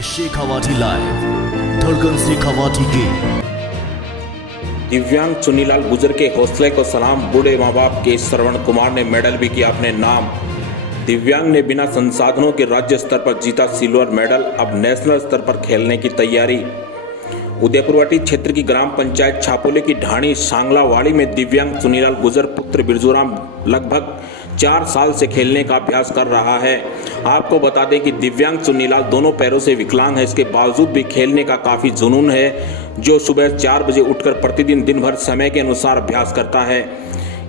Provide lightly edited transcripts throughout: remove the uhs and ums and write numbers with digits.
है शेखावाटी लाइव, धड़कन शेखावाटी की। दिव्यांग चुन्नीलाल गुजर के हौसले को सलाम। बूढ़े माँ बाप के श्रवण कुमार ने मेडल भी किया अपने नाम। दिव्यांग ने बिना संसाधनों के राज्य स्तर पर जीता सिल्वर मेडल। अब नेशनल स्तर पर खेलने की तैयारी। उदयपुरवाटी क्षेत्र की ग्राम पंचायत छापोले की ढाणी सांगलावाड़ी में दिव्यांग चुन्नीलाल गुजर पुत्र बिरजूराम लगभग 4 साल से खेलने का अभ्यास कर रहा है। आपको बता दें कि दिव्यांग चुन्नीलाल दोनों पैरों से विकलांग है। इसके बावजूद भी खेलने का काफ़ी जुनून है, जो सुबह 4 बजे उठकर प्रतिदिन दिन भर समय के अनुसार अभ्यास करता है।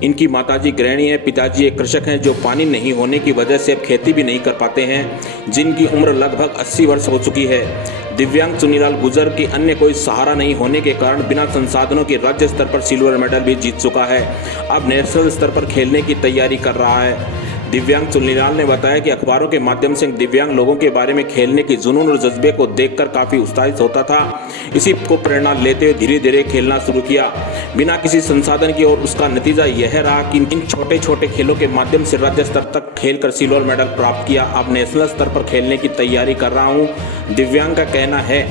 इनकी माताजी गृहिणी है, पिताजी एक कृषक हैं जो पानी नहीं होने की वजह से अब खेती भी नहीं कर पाते हैं, जिनकी उम्र लगभग 80 वर्ष हो चुकी है। दिव्यांग चुन्नीलाल गुजर की अन्य कोई सहारा नहीं होने के कारण बिना संसाधनों के राज्य स्तर पर सिल्वर मेडल भी जीत चुका है। अब नेशनल स्तर पर खेलने की तैयारी कर रहा है। दिव्यांग चुन्नीलाल ने बताया कि अखबारों के माध्यम से दिव्यांग लोगों के बारे में खेलने की जुनून और जज्बे को देखकर काफ़ी उत्साहित होता था। इसी को प्रेरणा लेते हुए धीरे धीरे खेलना शुरू किया बिना किसी संसाधन की, और उसका नतीजा यह रहा कि इन छोटे छोटे खेलों के माध्यम से राज्य स्तर तक खेलकर सिल्वर मेडल प्राप्त किया। अब नेशनल स्तर पर खेलने की तैयारी कर रहा हूँ। दिव्यांग का कहना है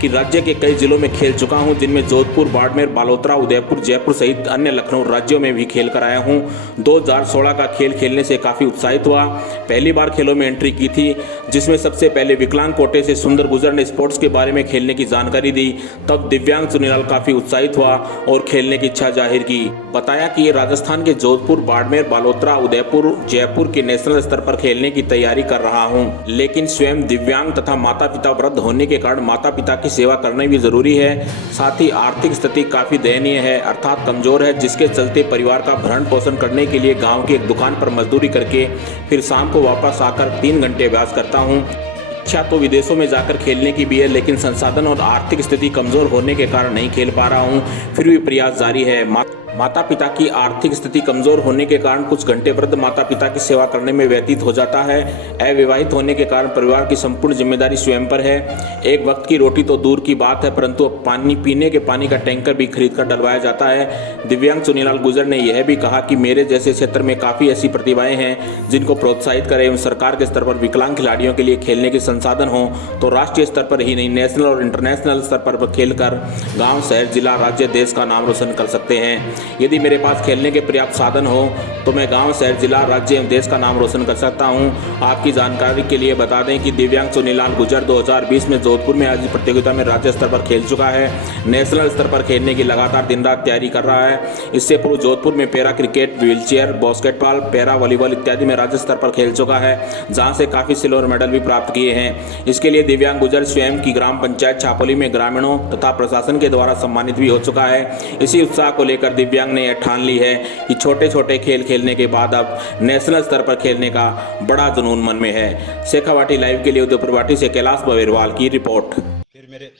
कि राज्य के कई जिलों में खेल चुका हूं, जिनमें जोधपुर, बाड़मेर, बालोतरा, उदयपुर, जयपुर सहित अन्य लखनऊ राज्यों में भी खेल कर आया हूं। 2016 का खेल खेलने से काफ़ी उत्साहित हुआ। पहली बार खेलों में एंट्री की थी, जिसमें सबसे पहले विकलांग कोटे से सुंदर गुजर ने स्पोर्ट्स के बारे में खेलने की जानकारी दी। तब दिव्यांग चुन्नीलाल काफ़ी उत्साहित हुआ और खेलने की इच्छा जाहिर की। बताया कि ये राजस्थान के जोधपुर, बाड़मेर, बालोतरा, उदयपुर, जयपुर के नेशनल स्तर पर खेलने की तैयारी कर रहा हूँ, लेकिन स्वयं दिव्यांग तथा माता पिता वृद्ध होने के कारण माता पिता की सेवा करना भी जरूरी है। साथ ही आर्थिक स्थिति काफी दयनीय है, अर्थात कमजोर है, जिसके चलते परिवार का भरण पोषण करने के लिए गांव की एक दुकान पर मजदूरी करके फिर शाम को वापस आकर 3 घंटे अभ्यास करता हूं। इच्छा तो विदेशों में जाकर खेलने की भी है, लेकिन संसाधन और आर्थिक स्थिति कमजोर होने के कारण नहीं खेल पा रहा हूं। फिर भी प्रयास जारी है। माता पिता की आर्थिक स्थिति कमजोर होने के कारण कुछ घंटे वृद्ध माता पिता की सेवा करने में व्यतीत हो जाता है। अविवाहित होने के कारण परिवार की संपूर्ण जिम्मेदारी स्वयं पर है। एक वक्त की रोटी तो दूर की बात है, परंतु पानी पीने के पानी का टैंकर भी खरीद कर डलवाया जाता है। दिव्यांग चुन्नीलाल गुजर ने यह भी कहा कि मेरे जैसे क्षेत्र में काफ़ी ऐसी प्रतिभाएं हैं जिनको प्रोत्साहित करें एवं सरकार के स्तर पर विकलांग खिलाड़ियों के लिए खेलने के संसाधन हों, तो राष्ट्रीय स्तर पर ही नहीं नेशनल और इंटरनेशनल स्तर पर खेलकर गाँव, शहर, जिला, राज्य, देश का नाम रोशन कर सकते हैं। यदि मेरे पास खेलने के पर्याप्त साधन हो तो मैं गांव, शहर, जिला, राज्य एवं देश का नाम रोशन कर सकता हूं। आपकी जानकारी के लिए बता दें कि दिव्यांग चुन्नीलाल गुजर 2020 में जोधपुर में आयोजित प्रतियोगिता में राज्य स्तर पर खेल चुका है। नेशनल स्तर पर खेलने की लगातार दिन रात तैयारी कर रहा है। इससे पूर्व जोधपुर में para cricket, wheelchair, basketball, para volleyball इत्यादि में राज्य स्तर पर खेल चुका है, जहाँ से काफ़ी सिल्वर मेडल भी प्राप्त किए हैं। इसके लिए दिव्यांग गुजर स्वयं की ग्राम पंचायत छापोली में ग्रामीणों तथा प्रशासन के द्वारा सम्मानित भी हो चुका है। इसी उत्साह को लेकर दिव्यांग ने ठान ली है कि छोटे छोटे खेल खेलने के बाद अब नेशनल स्तर पर खेलने का बड़ा जुनून मन में है। शेखावाटी लाइव के लिए उदयपुरवाटी से कैलाश बवेरवाल की रिपोर्ट। फिर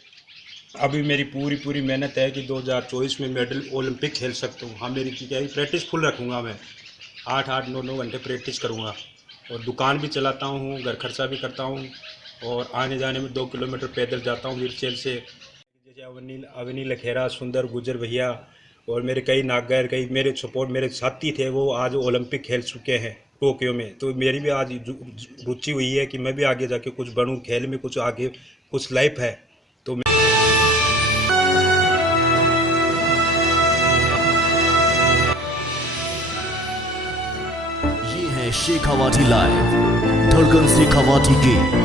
अभी मेरी पूरी मेहनत है कि 2024 में मेडल ओलंपिक खेल सकता हूँ। हाँ, मेरी क्या प्रैक्टिस फुल रखूँगा। मैं 8-8, 9-9 घंटे प्रैक्टिस करूँगा और दुकान भी चलाता हूँ, घर खर्चा भी करता हूँ और आने जाने में 2 किलोमीटर पैदल जाता हूँ व्हीलचेयर से। जैसे अवनी लखेरा, सुंदर गुजर भैया और मेरे कई नागर, कई मेरे सपोर्ट मेरे साथी थे, वो आज ओलंपिक खेल चुके हैं टोक्यो में। तो मेरी भी आज रुचि हुई है कि मैं भी आगे जाके कुछ बनूं, खेल में कुछ आगे कुछ लाइफ है तो ये है शेखावाटी लाइव, धड़कन शेखावाटी की।